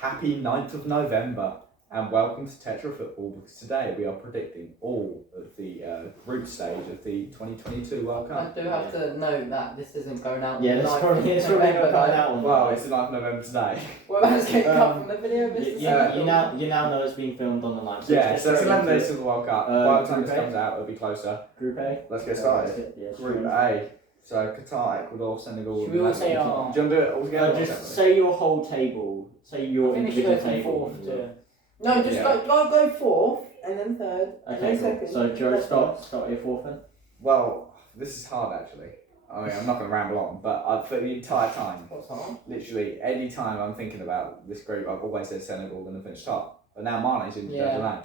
Happy 9th of November and welcome to Tetra Football, because today we are predicting all of the group stage of the 2022 World I Cup. do have to note that this isn't going out. Yeah, it's probably not going out on. Well, it's the 9th of November today. Well, that's getting cut from the video. You now know it's being filmed on the 9th. Yeah, so it's 11 days to the World Cup. By the time this Group A. comes out, it'll be closer. Group A. Let's get started. Group A. So Qatar, Ecuador, Senegal. Should we all say our... Do you want to do it all together? Just say your whole table. Say your individual table. No, just go fourth and then third and Okay, then cool. second. So Joe, start your fourth then. Well, this is hard actually. I mean, I'm not going to ramble on, but for the entire time, What's hard? literally any time I'm thinking about this group, I've always said Senegal going to finish top. But now Mane's in Yeah.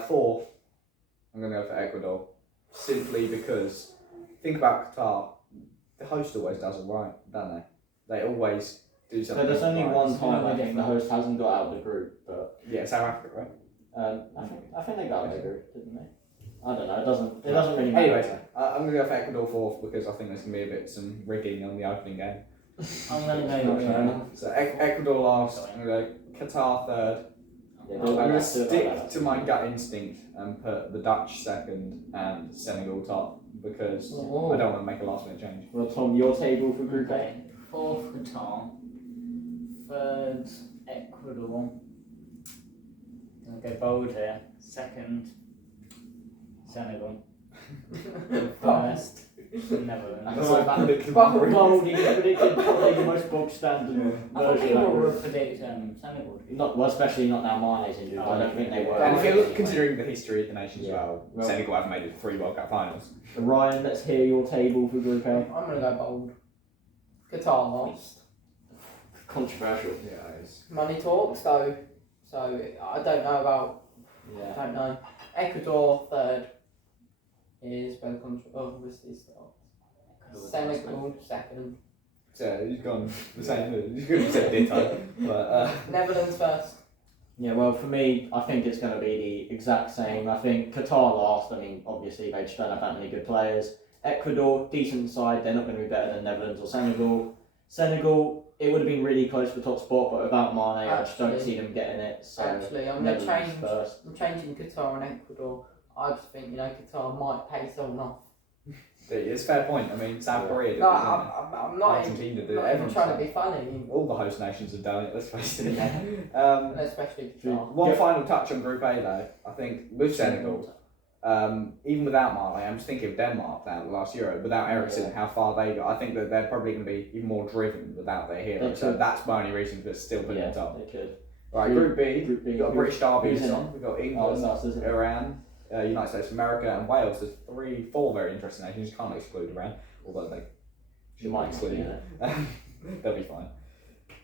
fourth, I'm going to go for Ecuador, simply because think about Qatar. The host always does it right, don't they? They always do So something. there's only right. one time I think the host hasn't got out of the group, but Yeah, South Africa, right? I think they got out of the group, didn't they? I don't know. It doesn't really matter. Anyway, I'm going to go for Ecuador fourth because I think there's going to be some rigging on the opening game. I'm going to Not go sure. So Ecuador last. I'm going to go Qatar third. Yeah, I'm going to stick to my gut instinct and put the Dutch second and Senegal top because Oh. I don't want to make a last minute change. Well, Tom, your table for Group A. Okay. Fourth, Qatar. Third, Ecuador. I'm going to go bold here. Second, Senegal. First, Netherlands. That's like predicted Well, group. Goldie predicted probably the most bog standard I thought version people of that would group. predict Senegal. especially not now Mane's injured. I don't think they were. And if you anyway. look, considering the history of the nations Yeah. well, Well- Senegal have made it to 3 World Cup finals. Ryan, let's hear your table for Group A. I'm gonna go bold. Qatar last. Controversial. Yeah, it's Money talks though, so I don't know about. Yeah. I don't know. Ecuador third is where the obviously starts. Senegal second. so he's gone the same. You could have said ditto, but Netherlands first. Yeah, well, for me, I think it's going to be the exact same. I think Qatar last. I mean, obviously, they just don't have that many good players. Ecuador, decent side. They're not going to be better than Netherlands or Senegal. Senegal, it would have been really close for top spot, but without Mane, I just don't Actually- see them getting it. So Actually, I'm gonna Netherlands change. first. I'm changing Qatar and Ecuador. I just think Qatar might pay someone off. it's a fair point. I mean, South Korea did No, it, didn't I'm not. Argentina did it. I'm not even Everyone's trying done to it. be funny. All the host nations have done it, let's face it. Especially True. Qatar. One Yeah. final touch on Group A though. I think with Senegal, even without Mane, I'm just thinking of Denmark now, the last Euro, without Eriksen, Yeah. how far they got. I think that they're probably going to be even more driven without their hero. They So could. that's my only reason for still putting Yeah, it top. they could. Right, Group- Group B, Group B. we've got a British derby Who's this in on. We've got Oh, it's England, us, isn't it? Iran, United States of America, and Wales. There's 4 very interesting nations. You can't exclude Iran, although they You might exclude. yeah. They'll be fine.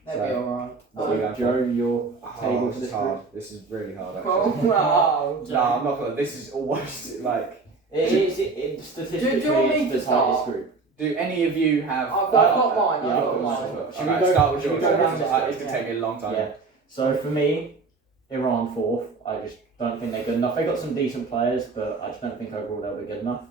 They'll So- be alright. What are we going for? Joe, your table Oh, for this this is hard. group. This is really hard. Actually. Oh, wow. No, I'm not gonna. This is almost like. Statistically, Do you want me it's the to start? tightest group. Do any of you have? I've got mine. yeah, I've I've got got mine mine. as well. Should Should we we go- start with should we yours? go round this It's way? gonna take me a long time. Yeah. So for me, Iran fourth. I just don't think they're good enough. They got some decent players, but I just don't think overall they'll be good enough.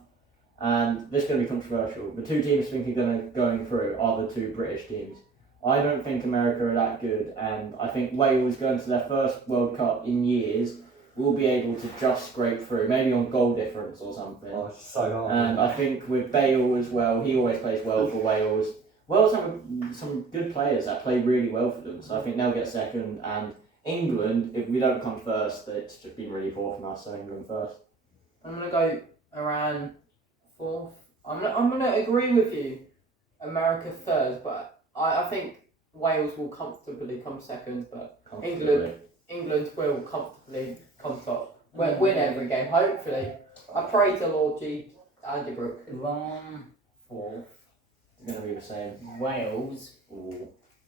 And this is going to be controversial. The 2 teams thinking going through are the 2 British teams. I don't think America are that good, and I think Wales going to their first World Cup in years will be able to just scrape through, maybe on goal difference or something. Oh, it's so hard. And I think with Bale as well, he always plays well for Wales. Wales have some good players that play really well for them, so I think they'll get second. And England, if we don't come first, it's just been really poor from us, so England first. I'm gonna go Iran fourth. I'm gonna agree with you. America third, but I think Wales will comfortably come second, but England will comfortably come top. Win every game, hopefully. I pray to Lord G. Anderbrook. Iran, fourth. It's going to be the same. Wales, Ooh.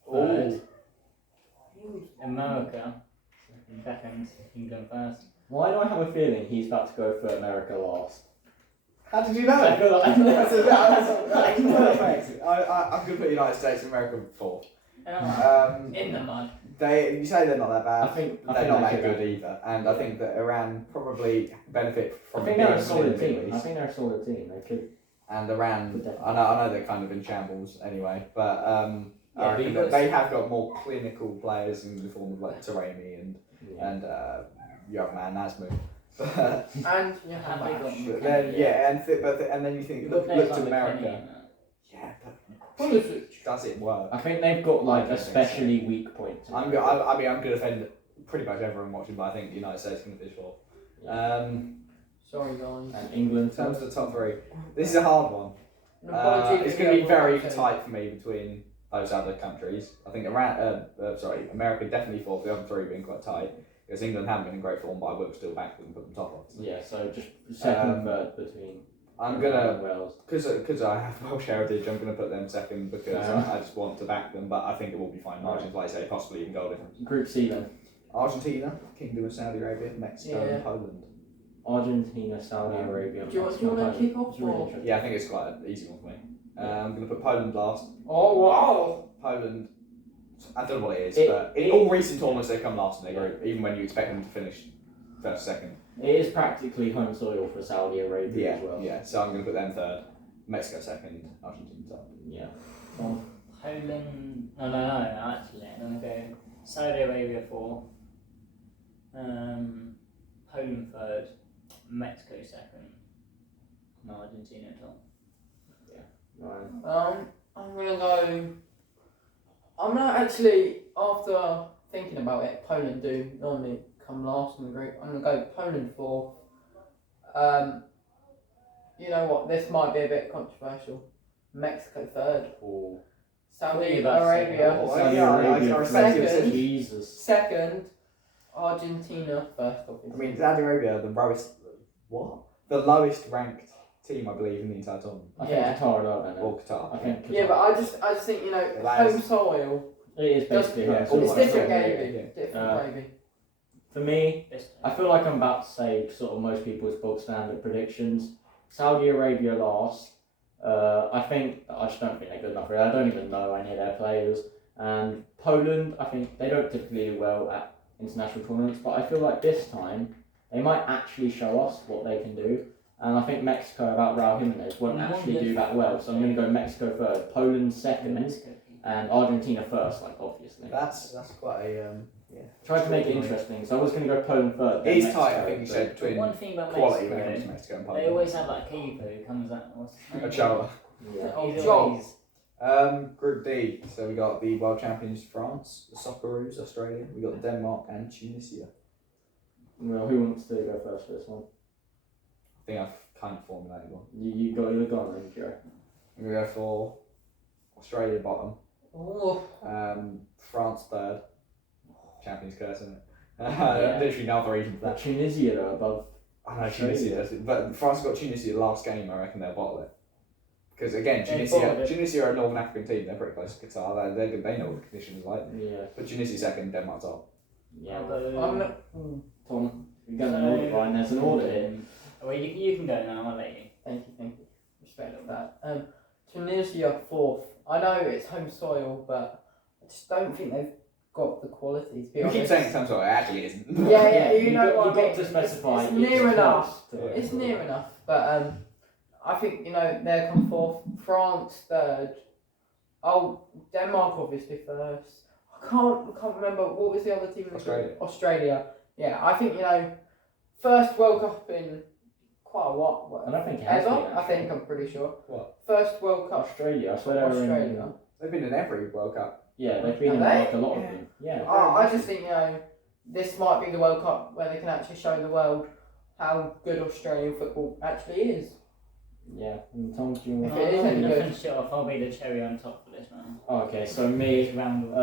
third. America, second. England first. Why do I have a feeling he's about to go for America last? How did you know? I feel like- That's perfect. I'm gonna put United States of America fourth. In the mud. You say they're not that bad. I think they're not that they good could. either, and I think that Iran probably benefit I from think being they're a in solid the Middle team. I East. think they're a solid team. They could. And Iran, Could definitely. I know they're kind of in shambles anyway, but I Yeah, reckon because- that they have got more clinical players in the form of like Taremi and you have man Nazmu. But And you Have have they Ash. got- then and then you think You've look got players to like America. McKennie and that. Yeah, but Pulisic. does it work? I think they've got like I don't think so. especially weak points. I'm gonna defend pretty much everyone watching, but I think the United States can finish fourth. Sorry, guys. And England. In terms of the top three, this is a hard one. An apology It's for going to be the very other tight for me between those other countries. I think America definitely fourth, the other three being quite tight. Because England haven't been in great form, but I will still back them and put them top off. Yeah, so just second, third between. I'm England gonna and Wales. because I have Welsh heritage. I'm gonna put them second because Fair. I just want to back them. But I think it will be fine margins, like I say, possibly even goal difference. Group C then. Argentina, Kingdom of Saudi Arabia, Mexico, Yeah. and Poland. Argentina, Saudi Arabia. Do you want Mexico, to Poland. kick off It's really or? interesting. Yeah, I think it's quite an easy one for me. I'm gonna put Poland last. Oh wow! Poland. I don't know what it is, It- but in all recent tournaments they come last in their group, even when you expect them to finish first, second. It is practically home soil for Saudi Arabia Yeah, as well. yeah. So I'm going to put them third, Mexico second, Argentina top. Yeah. Poland. No. Actually, I'm gonna go Saudi Arabia 4. Poland third, Mexico second, and Argentina top. Right. I'm gonna go. I'm gonna actually, after thinking about it, Poland do normally come last in the group. I'm gonna go Poland fourth. You know what? This might be a bit controversial. Mexico third. Or Saudi Yeah, that's- Arabia Oh, Saudi yeah, I Arabia respect your second. decision. Jesus. second. Argentina first, I obviously. mean, Saudi Arabia, the lowest ranked team, I believe, in the entire tournament. I Yeah. think Qatar are better. Or Qatar. I think Qatar. Yeah, but I just think That home is- soil. it is basically Yeah, home it's soil. It's almost different like- gravy. yeah. Different gravy. For me, This I feel like I'm about to say sort of most people's bog standard predictions. Saudi Arabia last. I just don't think they're good enough. Really. I don't even know any of their players. And Poland, I think they don't typically do well at international tournaments, but I feel like this time they might actually show us what they can do. And I think Mexico, without Raul Jimenez, won't actually do that well. So I'm going to go Mexico third, Poland second, Mexico. and Argentina first, like obviously. That's quite a Tried to make it interesting, so I was going to go Poland third. then It is Mexico, tight, I think you but- said, between One thing about quality when it comes to Mexico, Mexico and they Poland. always have that keeper who comes out. What's his name? Ochoa. Yeah. Oh, He's Joel. always- Group D. So we got the world champions France, the Socceroos Australia. We got Denmark and Tunisia. Well, who wants to go first for this one? I think I've kind of formulated one. You got your gun, then, Joe. I'm gonna go for Australia bottom, Oh, France third. Champions curse, isn't it? Yeah. Literally no other reason for But that. Tunisia are above. I know Australia. Tunisia does it, but France got Tunisia last game. I reckon they'll bottle it. Because again, They bottled it. Tunisia are a Northern African team. They're pretty close to Qatar. They know what the conditions are like. Yeah. But Tunisia second, Denmark top. Yeah. I'll go- I'm not, Tom, you're going to order, Brian. There's an order here. Well, you can go now. I'll let you. thank you. Respect for that. Tunisia fourth. I know it's home soil, but I just don't think they've got the quality to be We honest. keep saying some sort of actually isn't. Yeah, you know got, what I you got mean. to specify. It's near close enough. to it. It's near enough, but I think they'll come fourth. France third. Oh, Denmark obviously first. I can't remember what was the other team. Australia. Yeah, I think first World Cup in quite a while. I don't think it has Ever? been, I actually. think I'm pretty sure. What? First World Cup. Australia. I swear they were in. Australia. They've been in every World Cup. Yeah, they've been Are in they? like a lot Yeah. of them. Yeah. I just think this might be the World Cup where they can actually show the world how good Australian football actually is. Yeah. And Tom, do you want If it is I'm any gonna good. finish it off. I'll be the cherry on top for this round. Oh, okay, so me. This round.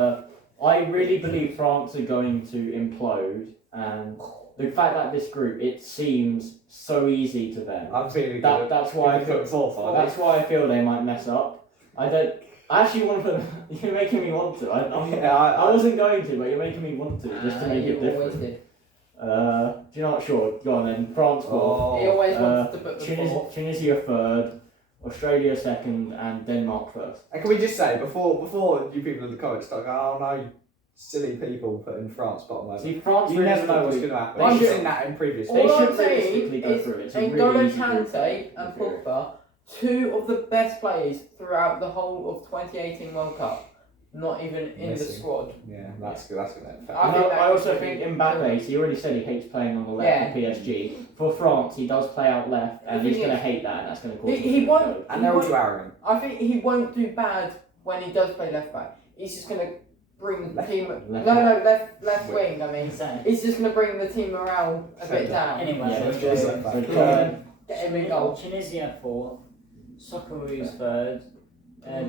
I really believe France are going to implode, and the fact that this group, it seems so easy to them. I'm feeling That, that's why I feel. put fourth on. That's why I feel they might mess up. I actually want to put. You're making me want to. I wasn't going to, but you're making me want to just to make You it always different. did. Do you know what? Sure, go on then. France fourth, He Oh, always wants to put the fourth. Tunisia third, Australia second, and Denmark first. and can we just say before you people in the comments start going, oh no, silly people putting France bottom over. See, France You never know what's realistically- going to happen. they I've should- seen that in previous. They All should I'm saying realistically go is through it. It's a N'Golo really easy group. Kante and Pogba, two of the best players throughout the whole of 2018 World Cup. not even in the Missing. squad. Yeah, that's good. That's going to affect. I think that I could also be think good. Mbappe, he already said he hates playing on the left for PSG. For France, he does play out left, and The he's thing going to is, hate that, and that's going to cause he him to won't- go. And they're all too arrogant. I think he won't do bad when he does play left back. He's just gonna bring the team. left Left wing. I mean, Exactly. he's just gonna bring the team morale a bit Centre. down. Anyway, Yeah, so let's we go go- left back. So, Get him in goal. Tunisia 4th, Socceroos 3rd,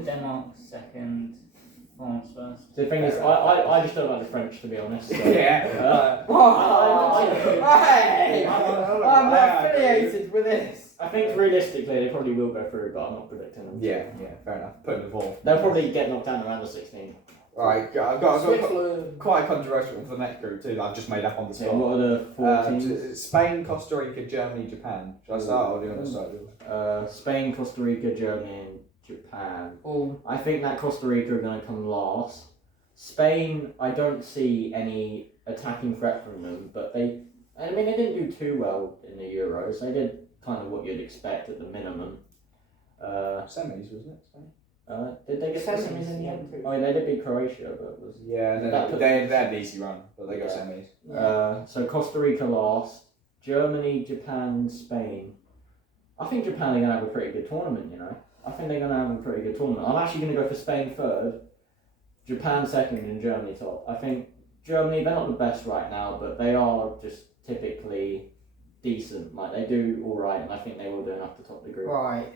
Denmark 2nd, France 1st. The thing is, I just don't like the French, to be honest. So, Yeah. Hey! I'm not affiliated with this. I think realistically they probably will go through, but I'm not predicting them. Yeah, fair enough. Put them fourth. They'll probably get knocked down around the 16th. Alright, I've got Switzerland. quite a controversial one for the next group too that I've just made up on the So spot. what are the four teams? Spain, Costa Rica, Germany, Japan. Should I start or do you want to start? Spain, Costa Rica, Germany, and Japan. Oh, I think that Costa Rica are going to come last. Spain, I don't see any attacking threat from them, but they didn't do too well in the Euros. They did kind of what you'd expect at the minimum. Semis, wasn't it? Spain? Did they get Semis, semis in the end? yeah. I mean, they did beat Croatia, but was Yeah, and That then put- they had an easy run, but they got Yeah. semis. So Costa Rica last, Germany, Japan, Spain. I think Japan are going to have a pretty good tournament, you know. I think they're going to have a pretty good tournament. I'm actually going to go for Spain third, Japan second, and Germany top. I think Germany, they're not the best right now, but they are just typically decent. Like, they do all right, and I think they will do enough to top the group. right.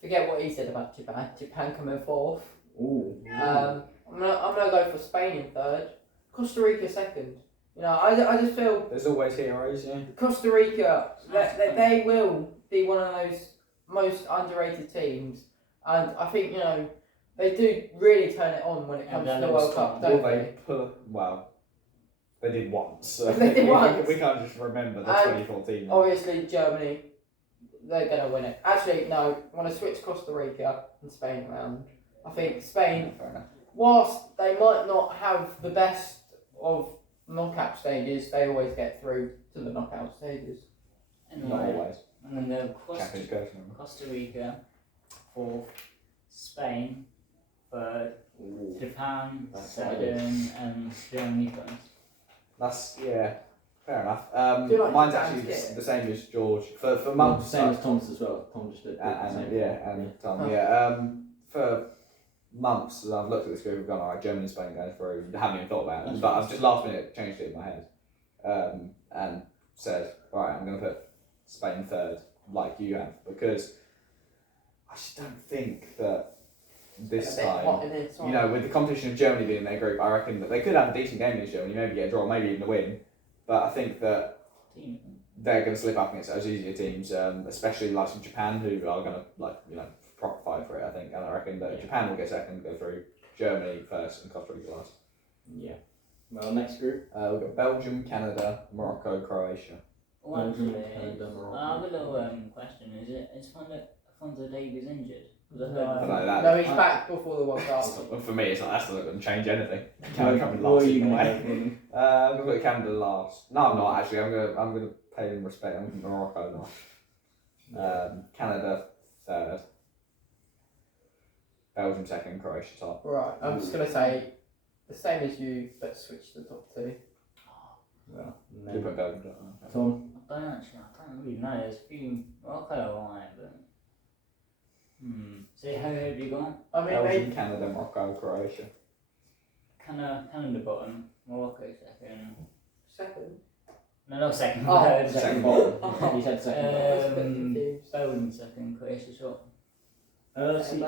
Forget what he said about Japan. Japan coming fourth. Ooh. I'm gonna go for Spain in third. Costa Rica second. You know, I just feel There's always heroes, yeah. Costa Rica, they will be one of those most underrated teams, and I think, you know, they do really turn it on when it comes And to the they're World strong. Cup, Well, don't they they? they did once. So They did once. We can't just remember the And 2014. Obviously, Germany, they're gonna win it. Actually, no, I want to switch Costa Rica and Spain around. I think Spain, Fair enough. whilst they might not have the best of knockout stages, they always get through to the knockout stages. Not Anyway, always. and then the Champions goes from Costa Rica 4th, Spain 3rd, Ooh. Japan That's what I did. 2nd, and Germany 1st. That's fair enough. Do you like Mine's Japan's actually kit? the same as George for months. Same as Thomas as well. Tom just did. the and same. Tom, for months as I've looked at this group, I've gone, alright, Germany and Spain going through. Haven't even thought about it, That's but right. I've just last minute changed it in my head, and said, right, I'm going to put Spain third, like you have, because I just don't think that this a bit hot time, in it, you know, with the competition of Germany being in their group, I reckon that they could have a decent game against Germany, maybe get a draw, maybe even a win, but I think that Team. they're going to slip up against those easier teams, especially like some Japan, who are going to proper fight for it. I think, and I reckon that Yeah. Japan will get second, go through. Germany first, and Costa Rica last. Yeah. Well, next group. We've got Belgium, Canada, Morocco, Croatia. Well, Belgium, actually, Canada, Morocco. I have a little question. Is Alfonso Davies injured? 'Cause I No. heard I don't know that. No, he's back before the World Cup. For me, it's like that's not going to change anything. What Canada coming are last you either going way. to go for them? I'm going to put Canada last. No, I'm not actually. I'm gonna pay them respect. I'm going to Morocco last. Canada third. Belgium second, Croatia top. Right, I'm just gonna say the same as you, but switch the top two. And You then put Belgium top. Tom. I don't really know. There's a few Morocco alright, but So who have you got? I mean, Belgium, Canada, Morocco, Croatia. Canada bottom, Morocco second. second. No, not second. Oh, third. Second bottom. He said second. I was a bit confused. Belgium second, Croatia top. See,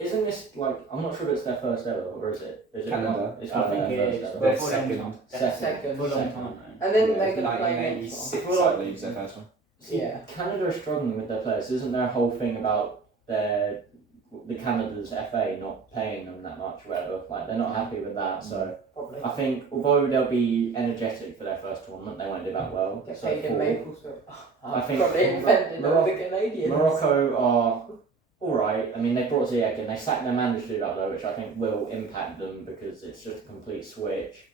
isn't this like, I'm not sure if it's their first ever, or is it? Is it Canada. one? It's I one of think their it first is. ever. They're For a long second. time. Second. For a long Second. time. And then Yeah, they're gonna play next 1986, one. I believe, is their first one. See, Yeah. Canada are struggling with their players. Isn't there a whole thing about the Canada's FA not paying them that much, whatever? Like, they're not happy with that. So Probably. I think although they'll be energetic for their first tournament, they won't do that well. Get So paid in for- maple syrup. I think Probably invented all the Canadians. Morocco are alright. I mean, they brought Ziyech in. They sacked their manager to do that though, which I think will impact them because it's just a complete switch.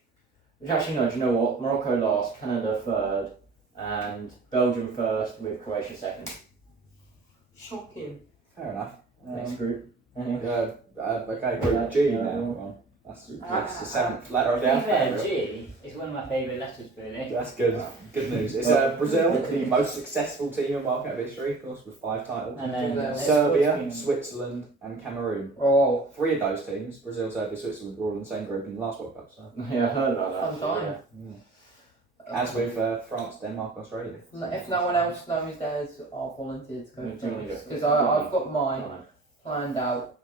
Which actually, no, do you know what? Morocco last, Canada third, and Belgium first with Croatia second. Shocking. Fair enough. Next group. Anyway. Okay, Group G Yeah. now. Well, that's the 7th letter of the To be fair, alphabet. G is one of my favourite letters, really. That's good. Good news. It's Brazil, the most successful team in World Cup history, of course, with 5 titles. And then Serbia, Switzerland, and Cameroon. Oh, 3 of those teams, Brazil, Serbia, Switzerland, were all in the same group in the last World Cup. So. Yeah, I heard about that. fun time. As with France, Denmark, Australia. If no one else knows theirs, I'll volunteer to go Yeah, do you wanna first go because first? I've got mine planned out.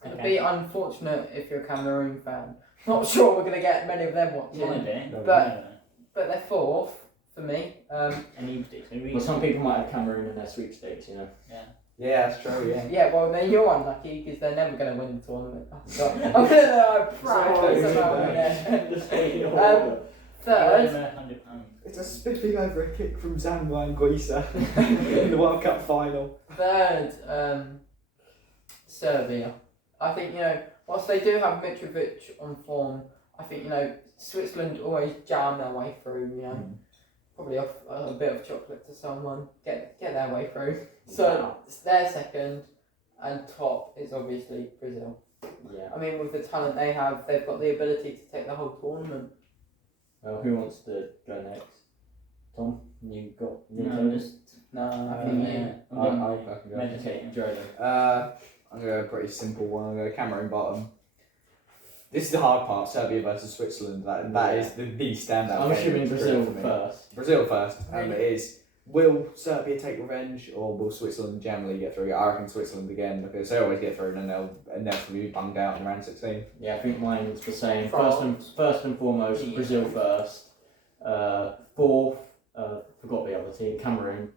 It's going to be unfortunate if you're a Cameroon fan. Not sure we're going to get many of them watching, but they're 4th for me. Any particular reason? Well, some people might have Cameroon in their sweepstakes, you know. Yeah, that's true, yeah. Yeah, well, then you're unlucky because they're never going to win the tournament. So I'm going to practice about it. Third, £100. It's a spiffing over a kick from Zamba and Guisa in the World Cup final. third, Serbia. I think, whilst they do have Mitrovic on form, I think, Switzerland always jam their way through, probably off a bit of chocolate to someone, get their way through. So they're second, and top is obviously Brazil. Yeah. I mean, with the talent they have, they've got the ability to take the whole tournament. Well, who wants to go next? Tom, you got. No, just No, I think I can go. meditating. Jordan. I'm going to go pretty simple one. I'm going to go Cameroon bottom. This is the hard part, Serbia versus Switzerland. That is the standout. I'm game assuming Brazil for me. first. Brazil first. And it is, will Serbia take revenge or will Switzerland generally get through? I reckon Switzerland again because they always get through and then they'll inevitably be bunged out in round 16. Yeah, I think mine's the same. France. First and foremost, Yeah. Brazil first. 4th, forgot the other team, Cameroon.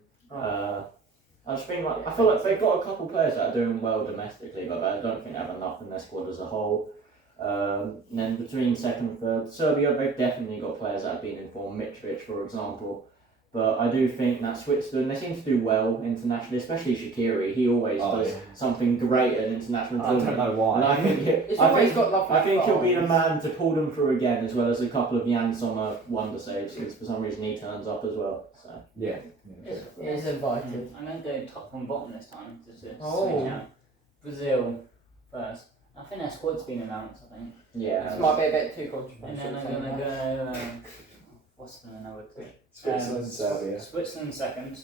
I just think I feel like they've got a couple players that are doing well domestically, but I don't think they have enough in their squad as a whole. And then between 2nd and 3rd, Serbia, they've definitely got players that have been in form, Mitrovic for example. But I do think that Switzerland, they seem to do well internationally, especially Shaqiri. He always does something great at international I don't tournament. know why. And I think It's always got lovely I think he'll be the goals. man to pull them through again, as well as a couple of Jan Sommer wonder saves, because for some reason he turns up as well. So Yeah. He's invited. I'm going to go top and bottom this time, just to Oh. switch out. Brazil first. I think their squad's been announced, I think. yeah, This might be a bit too And controversial. then I'm going to go, what's the another two? Switzerland, Serbia. Switzerland second.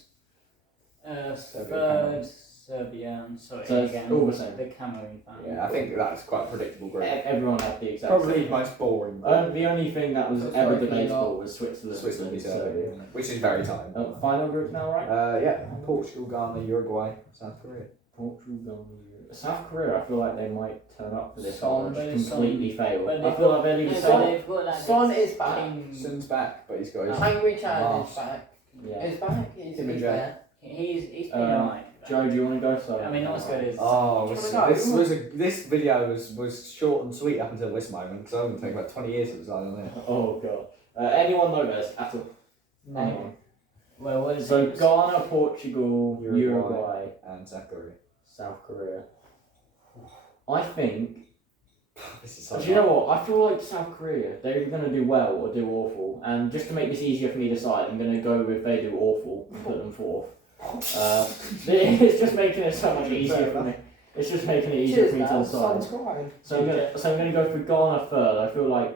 Serbia, Third, Serbia, and sorry, So it's again, all the same. the Cameroon fan. Yeah, I think that's quite a predictable group. everyone had the exact Probably same. the most boring. The only thing that was Sorry ever for you debatable lot. was Switzerland. Switzerland and is Serbia, which is very tight. Final group now, right? Yeah, Portugal, Ghana, Uruguay, South Korea. Portugal, South Korea. I feel like they might turn up for this Son, one, but just completely fail. but I they've feel got- like they're No, leaving but Son. they've got like Son this is back. team- Sun's back, but he's got his. Hungry Chan Last. is back. Yeah. He's back. He's Tim and Jay. there. He's been Um, alright. Joe, do you want to go? So I mean, not as good as. Oh, Do you wanna go? this video was short and sweet up until this moment because I'm going to take about 20 years to decide on it. Oh god. Anyone know this at all? No. Anyone? Well, what is So it? Ghana, Portugal, Uruguay. Uruguay, And South Korea. South Korea. I think. This is so Do you know what? I feel like South Korea, they're either going to do well or do awful. And just to make this easier for me to decide, I'm going to go with they do awful and put them 4th. It's just making it so much easier for me. It's just making it easier Cheers, for me to man. decide. Son's crying. So I'm gonna go for Ghana third. I feel like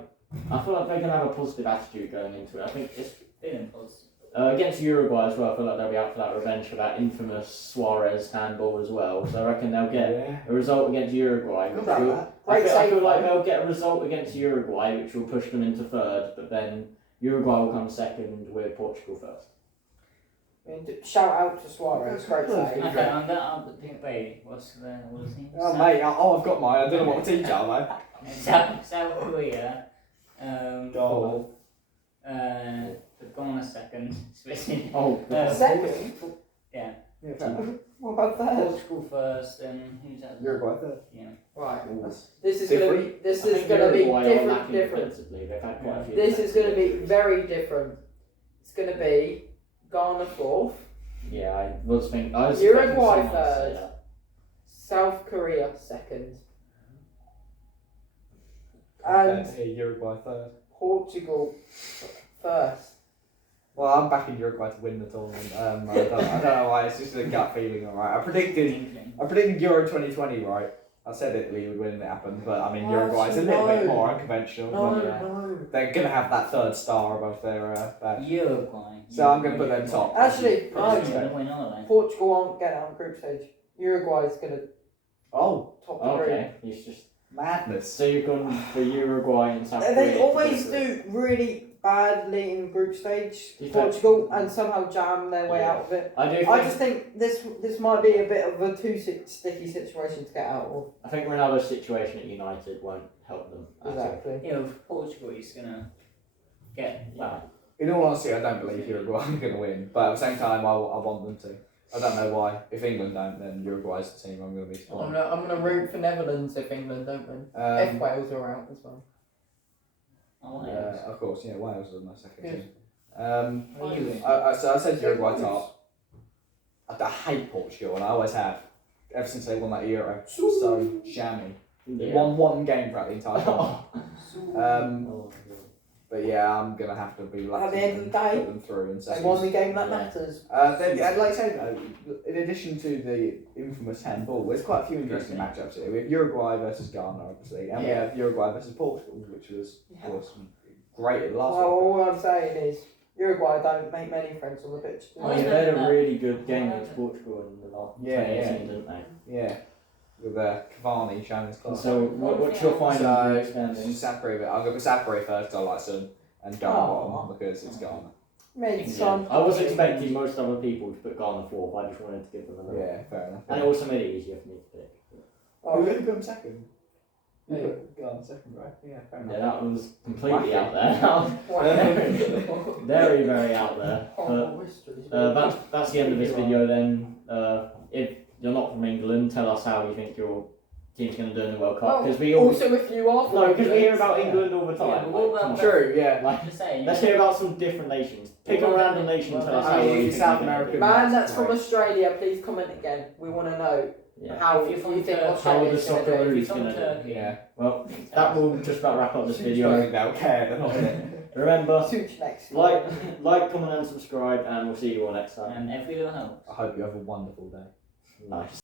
they're gonna have a positive attitude going into it. I think it's Feeling positive. against Uruguay as well. I feel like they'll be out for that revenge for that infamous Suarez handball as well. So I reckon they'll get Yeah. a result against Uruguay. Good Which about will, that. I Great feel save, like though. they'll get a result against Uruguay, which will push them into third. But then Uruguay will come second with Portugal first. I mean, shout out to Suarez. Great save. Okay, I'm gonna. Wait, what's the team? Oh, mate, I've got mine. I don't know what to teach you, mate. South Korea. Ghana. Ghana second. Switzerland. Oh, Second? Yeah. What about third? Portugal first, and who's that? Uruguay third. Yeah. Right. That's This is gonna be. This is gonna be different. Defensively. They've had quite a few This is gonna be defensive very different. It's gonna be Ghana 4th, Yeah, I was thinking. I was Uruguay expecting someone to say third. that. South Korea 2nd, And and Uruguay third. Portugal 1st. Well, I'm backing Uruguay to win the tournament. I don't know why. It's just a gut feeling. All right. I predicted Euro 2020. Right. I said Italy would win. It happened, but I mean Uruguay's a little bit more unconventional. No, but, no. they're gonna have that third star above their badge. Uruguay. So I'm gonna put them top. Actually, Probably no. gonna win, aren't Portugal aren't getting out of group stage. Uruguay's gonna Oh, top the group. Okay, he's just. madness! So you've gone for Uruguay and South Korea. They to always go through. do really badly in group stage, Do you Portugal, think- and somehow jam their way Yeah. out of it. I do think. I just think this might be a bit of a too sticky situation to get out of. I think Ronaldo's situation at United won't help them. at all. Exactly. they? Yeah, with Portugal, he's gonna get well. In all honesty, I don't believe Uruguay are gonna win, but at the same time, I want them to. I don't know why. If England don't, then Uruguay's the team I'm gonna be I'm supporting. gonna root for Netherlands if England don't win. If Um, Wales are out as well. Oh, of course, yeah, Wales are my second Yes. team. What are you in? So I said Uruguay top. I hate Portugal, and I always have. Ever since they won that Euro, so jammy. They Yeah. won one game throughout the entire tournament. Oh, But yeah, I'm gonna have to be lucky At the end of the and day, put them through. And They won the game that Yeah. matters. Then, like I say, though, in addition to the infamous handball, there's quite a few interesting matchups here. We have Uruguay versus Ghana, obviously, and we Yeah. have Uruguay versus Portugal, which was, Yeah. of course, great at the last Well, World Cup. all I'm saying is Uruguay don't make many friends on the pitch. do Oh, they? yeah, they had a really good game against Portugal in the last Yeah, 2018, didn't they? Yeah, with Cavani showing his And class. so, what's your final So, group standing? Sapri, I'm going to put Sapri first, I like Sun, and Ghana Aw. bottom because it's Ghana. Made Yeah. some. I was expecting most other people to put Ghana fourth. I just wanted to give them a little. Yeah, fair enough. And it also made it easier for me to pick. Who Oh, put him second? You Who? put Ghana second, right? Yeah, fair enough. Yeah, that was completely Wacky. out there. Very, very out there. But horrible history. that's the end of this video then. If you're not from England, tell us how you think your team's going to do in the World Cup. Because we all Also, if you are from no, because we hear England, about yeah. England all the Yeah, time. but what Like, come about- on. True, yeah. Like, Just saying. let's hear about some different nations. Pick a Well, random nation and tell us I how mean, you think South they're gonna American. do. Man, that's from Right. Australia. Please comment again. We want to know Yeah. how If you you're from think Turkey, how are Australia's the going to do. Socceroos If you're from gonna do? Turkey, Yeah. Well, that will just about wrap up this I video. think they'll care, they're not it. Remember, Such next. like, comment, and subscribe, and we'll see you all next time. and every little helps. I hope you have a wonderful day. Nice.